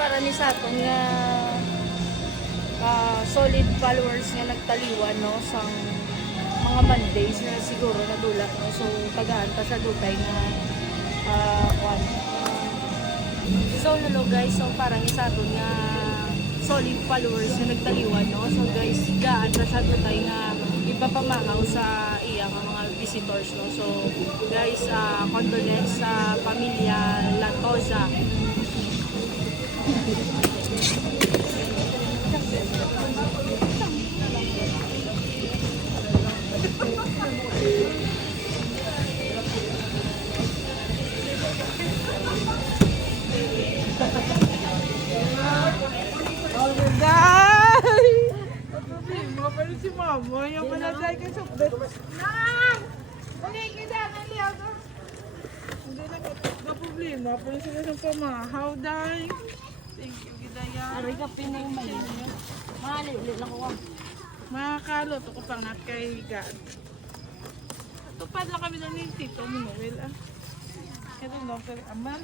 para ni sa aton nga solid followers nga nagtaliwan no sang mga Mondays na siguro nadula no, so tagaan pa sa dutay nga kwan. So hello guys, so para ni sa aton nga solid followers nga nagtaliwan no, so guys gaan pa sa dutay nga ipapamanaw sa iya nga mga visitors no, so guys condolence sa pamilya Latosa. Si mama, yung panatay ka sa bed. Nang! Pagkikita ng liyaw ko. Hindi na problema. Pero sila sa pamahaw, day. Thank you, Gidaya. Aray ka pinay may. Malili lang ko. Makakalot ako pang nakaigan. Tupad lang kami na ni Tito Manuel. Ito na ako sa aman.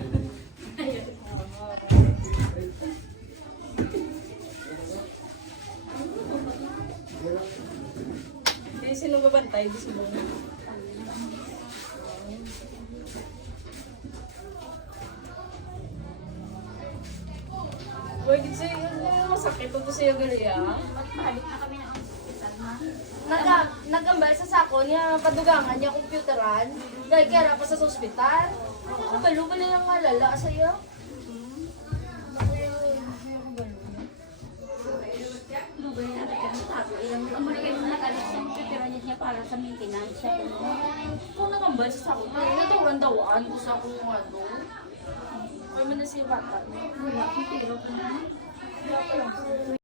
Sino babantay? Di sino. Boy, gid siya yung masakit ito siya gali Balik na kami ng hospital na. Nagambal sa sako niya, padugangan niya computeran. Dahil kaya pa sa ospital. Kabalo-balo yung alala sa'yo. Lugay na rin kami tato. Ilang umuli kayo nagalit sa computer niya para sa maintenance. Kung nagambal sa sako, naturan dawaan ko sa kung ano. Ay man na si bata. Wala akong tiro pa naman.